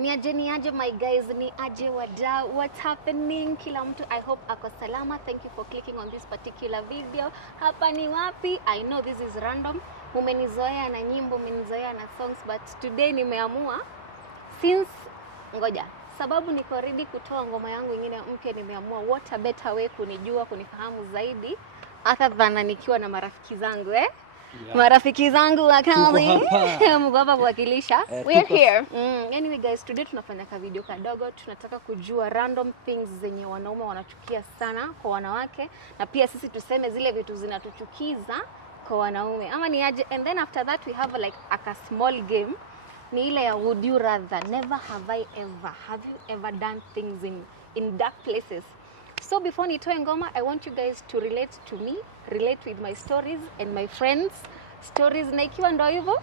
Ni aje my guys, ni aje wadau, what's happening? Kila mtu, I hope ako salama. Thank you for clicking on this particular video. Hapa ni wapi? I know this is random. Mumenizoea na nyimbo, mumenizoea na songs, but today nimeamua sababu niko ready kutoa ngoma yangu nyingine mpya, nimeamua what a better way kunijua, kunifahamu zaidi other than nikiwa na marafiki zangu Yeah. Marafiki zangu wa kazi mko hapa kuwakilisha. We are here. Anyway guys, today tunafanya ka video kadogo, tunataka kujua random things zenye wanaume wanachukia sana kwa wanawake, na pia sisi tuseme zile vitu zinatuchukiza kwa wanaume. Ama ni aje? And then after that we have like a small game. Ni ile ya would you rather. Never have I ever. Have you ever done things in dark places? So before nitoe ngoma, I want you guys to relate to me, relate with my stories and my friends stories, na ikiwa ndo hivyo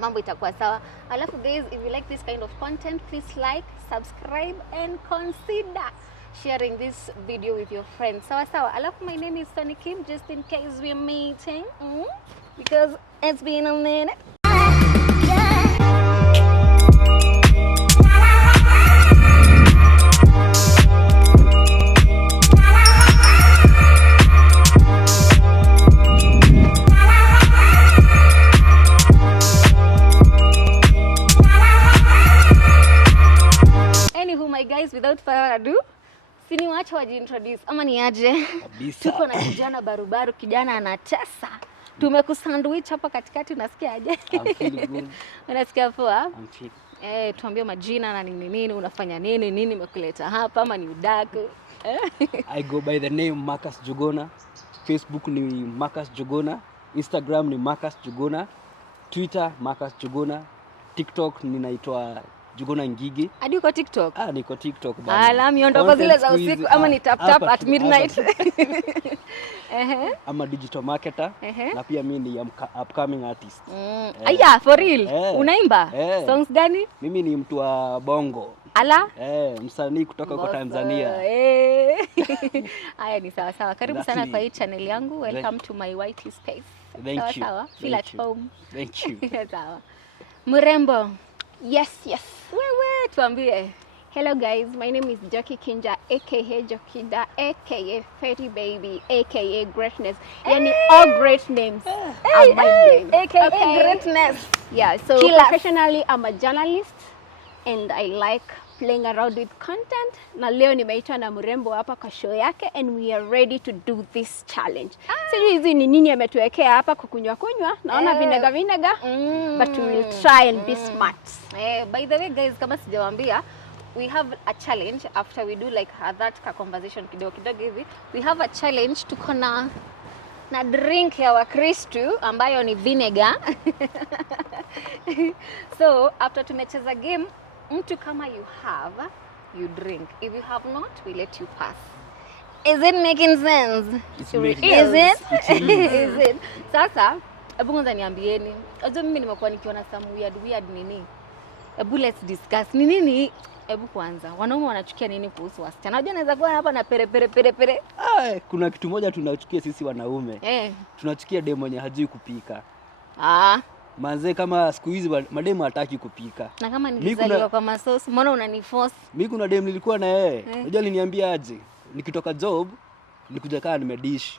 mambo itakuwa sawa. Alafu guys, if you like this kind of content, please like, subscribe and consider sharing this video with your friends. Sawa. Alafu my name is Sunny Kim, just in case we're meeting, because it's been a minute. Without further ado, sini wacha wajiintroduce. Ama ni aje? Tuko na kijana barubaru, kijana anatesa. Tumekusandwich hapa katikati, unasikia aje? I'm feeling good. Unasikia poa? I'm feeling. Tuambie majina na nini, unafanya nini imekuleta hapa, ama ni udaku? I go by the name Marcus Jugona. Facebook ni Marcus Jugona, Instagram ni Marcus Jugona, Twitter Marcus Jugona, TikTok ninaitwa Jugona Ngigi. Hadi uko TikTok? Niko TikTok bana. Ala, miondoko zile za usiku ama ni tap at midnight. I'm a digital marketer. Na pia mimi ni upcoming artist. Aya, for real? Unaimba? Songs gani? Mimi ni mtu wa bongo. Ala? Msanii kutoka kwa Tanzania. Aya, ni sawa. Karibu sana kwa hii channel yangu. Welcome to my white space. Thank you. Feel at home. Thank you. Sawa. Mrembo. Yes. Wewe tuambie. Hello guys, my name is Jackie Kinja, aka Jokida, aka Fetty Baby, aka Greatness. Yani all great names are my name. Aka Greatness. Yeah, so professionally I'm a journalist and I like playing around with content. Na leo nimeitwa na mrembo hapa kwa show yake and we are ready to do this challenge. Sijui hizi ni nini ametuwekea hapa kukunywa. Naona vinega. But we will try and be smart. By the way guys, kama sijawaambia, we have a challenge after we do like that conversation kidogo hivi. We have a challenge, tuko na drink ya Wakristo ambayo ni vinegar. So after tumecheza game, mtu kama you have, you drink. If you have not, we let you pass. Is it making sense? Is it? Sasa, hebu kwanza niambieni. Unajua mimi nimekuwa nikiona some weird nini. Hebu let's discuss. Ni nini? Hebu kwanza, wanaume wanachukia nini kuhusu wasichana? Unajua naweza kuwa hapa na pere. Kuna kitu moja tunachukia sisi wanaume. Tunachukia demo mwenye hajui kupika. Manze, kama siku hizi mademu hataki kupika. Na kama nilizaliwa kwa masosi, mbona unaniforce? Mimi kuna demu nilikuwa na yeye. Unajua aliniambia aje? Nikitoka job, nikuja kaa nimedish.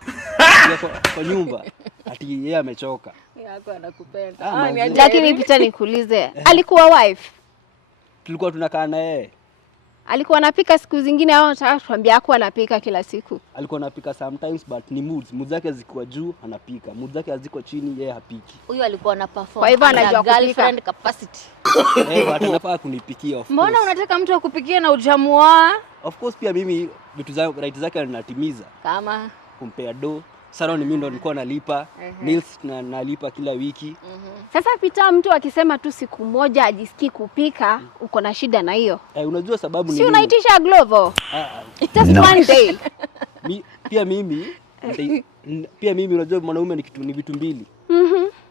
Kwa nyumba. Ati yeye amechoka. Yako anakupenda. Lakini picha nikuulize. Alikuwa wife? Tulikuwa tunakaa na yeye. Alikuwa anapika siku zingine au nataka tuambie hakuwa anapika kila siku? Alikuwa anapika sometimes, but ni moods zake ziko juu anapika. Moods zake ziko chini, yeye hapiki. Huyu alikuwa ana perform. Kwa hivyo anajua girlfriend capacity. Anafaa kunipikia of course. Mbona unataka mtu akupikie na ujamuoa? Of course pia mimi vitu zangu right zake ninatimiza. Kama kumpea do. Salon mimi ndo nilikuwa nalipa, meals nalipa kila wiki. Sasa pita mtu akisema tu siku moja ajisikii kupika, uko na shida na hiyo. Unajua sababu ni si unaitisha Glovo? Just one day. Pia mimi unajua mwanaume ni vitu mbili.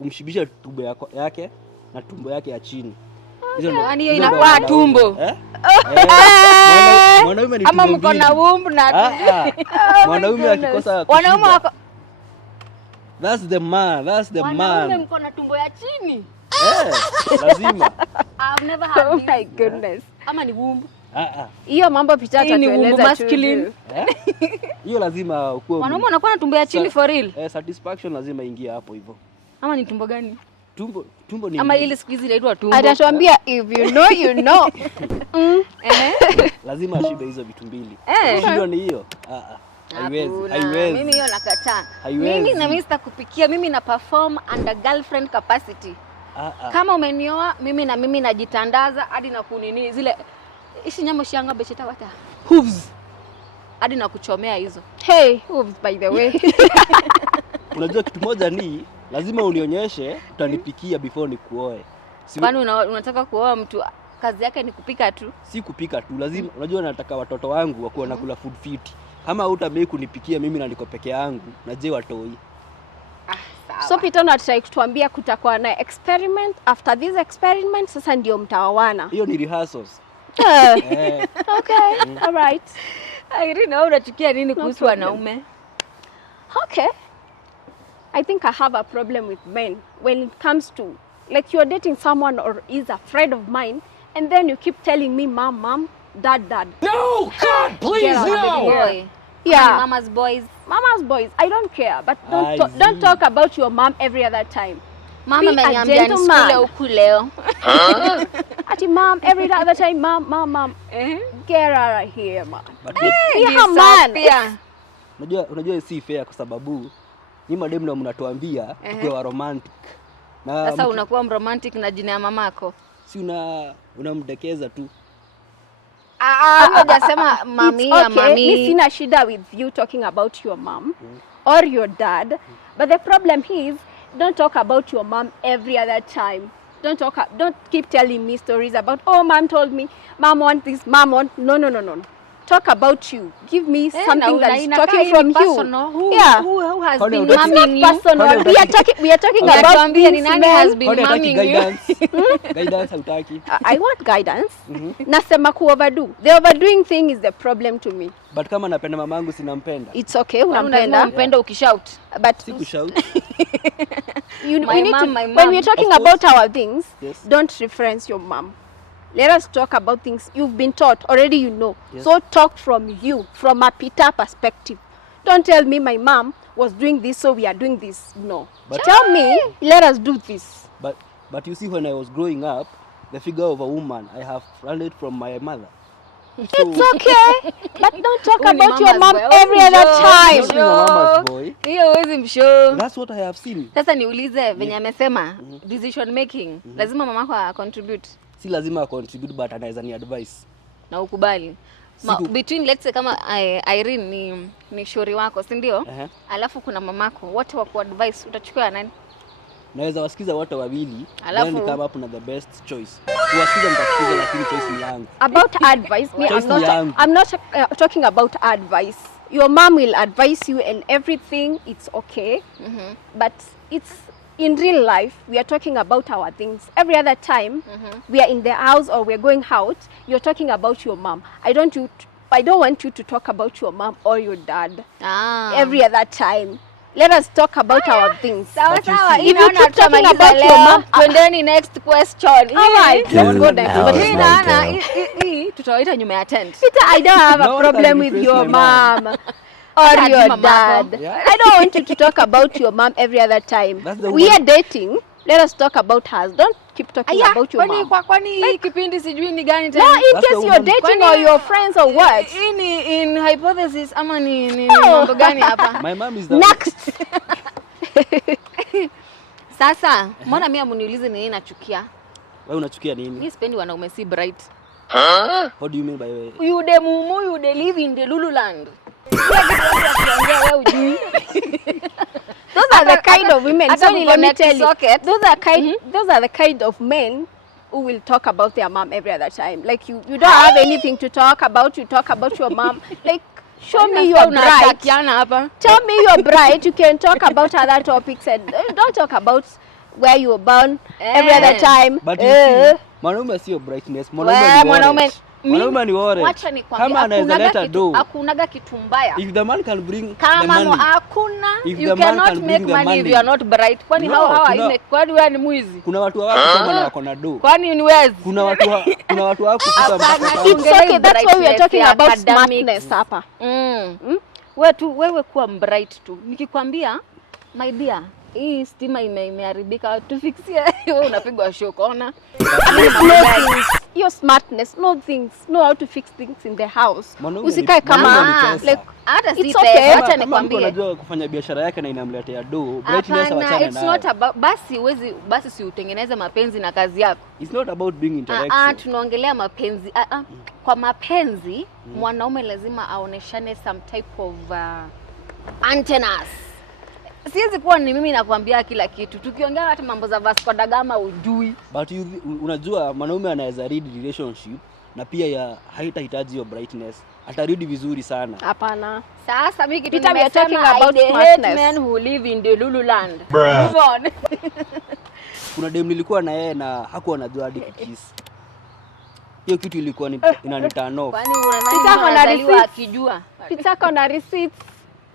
Umshibisha tumbo yake na tumbo yake ya chini. Hiyo inakuwa tumbo. Mwanaume ni tumbo. Ama mko na womb na mwanaume akikosa wanaume wako. That's the man. Wanaume mko na tumbo ya chini. Lazima. I've never had Oh this. my goodness. Ama ni womb. Hiyo mambo picha Hii ni atatueleza womb masculine. Hiyo lazima ukuwe Wanaume wanakuwa na tumbo ya chini for real. satisfaction lazima ingia hapo hivyo. Ama ni tumbo gani? Tumbo ni Ama ile siku hizi inaitwa tumbo. atatuambia if you know you know. lazima ashibe hizo vitu mbili. Eh. Shida ni hiyo. Haiwezi. Hakuna. Haiwezi. Mimi hiyo nakataa. Haiwezi. Mimi na mimi sitakupikia, mimi na perform under girlfriend capacity. Kama umenioa mimi najitandaza hadi na kunini zile ishi nyama shanga becheta wata. Hooves. Hadi na kuchomea hizo. Hey, hooves by the way. Unajua kitu moja ni lazima unionyeshe utanipikia before nikuoe. Kwani unataka kuoa mtu kazi yake ni kupika tu? Si kupika tu, lazima unajua nataka watoto wangu wakuwa nakula food fit. Kama hutamei kunipikia mimi na niko peke yangu, na je watoi? Sawa. So Peter anataka kutuambia kutakuwa na experiment. After this experiment sasa ndio mtaoana. Hiyo ni rehearsals. Okay, all right. Irene, wewe unachukia nini kuhusu problem. wanaume? Okay. I think I have a problem with men when it comes to like you're dating someone or is a friend of mine and then you keep telling me mom, dad. No, God, please, Get out of no. here. Boy. Yeah. Mama's boys. Mama's boys, I don't care, but I don't see. talk about your mom every other time. Mama Be a ameniambia nisikule gentleman. huku leo. Ati mom every other time, mom. Get out of here, man. But Be a Ni man. pia. unajua si fair kwa sababu ni madem ndio mnatuambia tukiwa romantic. Na Sasa unakuwa romantic na jina ya mamako. si unamdekeza tu. Hujasema mami ya It's okay. Mi mami. sina shida with you talking about your mom or your dad, but the problem is don't talk about your mom every other time. Don't keep telling me stories about mom told me, mom want this, mom want no. Talk about you. Give me something that is talking from you. Yeah. Who has Kwani been hutaki- mumming you? Personal. Kwani We are talking about Unatuambia ni things nani men. has been Kwani hataki mumming you? guidance? Guidance hautaki. I want guidance. Nasema ku overdo. The overdoing thing is the problem to me. But kama napenda mamangu sinampenda. It's okay, Unapenda unampenda, mpenda ukishout. but Si kushout. you, My we need mom, to, my when mom. we're talking Of course. about our things, Yes. don't reference your mom. Let us talk about things you've been taught already. You know, Yes. so talk from you, from a Peter perspective. Don't tell me my mom was doing this, so we are doing this. No, But- tell me, let us do this. But you see, when I was growing up, the figure of a woman I have learned from my mother. It's okay, but don't talk Huyu ni about your mama's mom boy. every Huyu other ndio- time. Not being a mama's boy. Hiyo huwezi mshow. That's what I have seen. Sasa niulize venye amesema decision making lazima mamako a contribute Si lazima contribute, but anaweza ni advice. na ukubali. Between let's say kama Irene ni shauri wako, si ndio? Alafu kuna mamako, wote wa advice utachukua nani? Naweza wasikiza wote wawili, Alafu- then come up na the best choice. Kuwasikiza mtasikiza, lakini choice ni yangu. About advice, me, Choice ni yangu. I'm not talking about advice. Your mom will advise you and everything, it's okay. But it's in real life, we are talking about our things. Every other time we are in the house or we're going out, you're talking about your mom. I don't want you to talk about your mom or your dad every other time. Let us talk about our things. Sawa But you sawa. see- Hii If you naona keep talking tutamaliza about your leo. mom, Twendeni next question. All right, let's go next. But Hell hii no, naona girl. hii tutawaita nyuma ya tent. Peter, I don't have No a one problem can with replace your my mom. mom or Hadi your mamako. dad. Yeah. I don't want you to talk about your mom every other time. That's the We one- are dating. Let us talk about us. Don't keep talking Aya, about your mom. kwani hii kipindi sijui ni gani No, tena? in That's case the you're woman. dating Kwani- or your friends or what. Hii ni in hypothesis ama ni mambo gani hapa? My mom is the Next. Sasa, mbona mimi amuniulize ni nini nachukia? Wewe unachukia nini? Mimi sipendi wanaume si bright. What do you mean by You de mumu, you de live in the Lululand. Wewe ujui. Those are the kind of women. Hata Sorry, let me kuconnect tell you. socket. Those are the kind of men who will talk about their mom every other time. Like you don't have anything to talk about. You talk about your mom. Like show me your bride. Unatakiana hapa. Tell me you're bright. You can talk about other topics and don't talk about where you were born every other time. But you see, Mwanaume sio brightness. Mwanaume ni wallet. Wacha nikwambie, Kama anaweza leta do. Hakunaga kitu mbaya. If the man can bring kama the money. Hakuna, If you the man cannot can make bring the money if money. you are not bright. Kwani No, hawa kuna- kwani wewe ni mwizi? Kuna watu hawako na wako na do. Kwani ni wezi? Kuna watu hawako kufika Hapana, mpaka It's okay, that's why we are talking ya about academics. smartness hapa. Wewe kuwa bright tu. Nikikwambia my dear, hii stima imeharibika, tufiksie. Wewe unapigwa shock, ona. Your smartness, know how to fix things in the house. Mwanaume Usikae ni- mwanaume kama ni pesa. like Hata si It's pesa, okay. acha Kama mtu nikwambie. anajua kufanya biashara yake na inamletea do, brightness Hapana, awachane it's nayo. not about basi si utengeneze mapenzi na kazi yako. It's not about being intellectual. Tunaongelea mapenzi. Kwa mapenzi mwanaume lazima aoneshane some type of antennas. Siwezi kuwa ni mimi nakwambia kila kitu. Tukiongea hata mambo za Vasco da Gama ujui. But unajua mwanaume anaweza read relationship na pia haitahitaji hiyo brightness. Atarudi vizuri sana. hapana. Sasa mimi kitu Peter, we are talking nimesema, about I hate smartness. men who live in the Lululand. Bruh. Move on. Kuna dem nilikuwa na yeye na hakuwa anajua hadi kukiss. Hiyo kitu ilikuwa inaniturn off. Kwani Peter, unanani kuna anazaliwa receipts. akijua? Pitaka na receipts.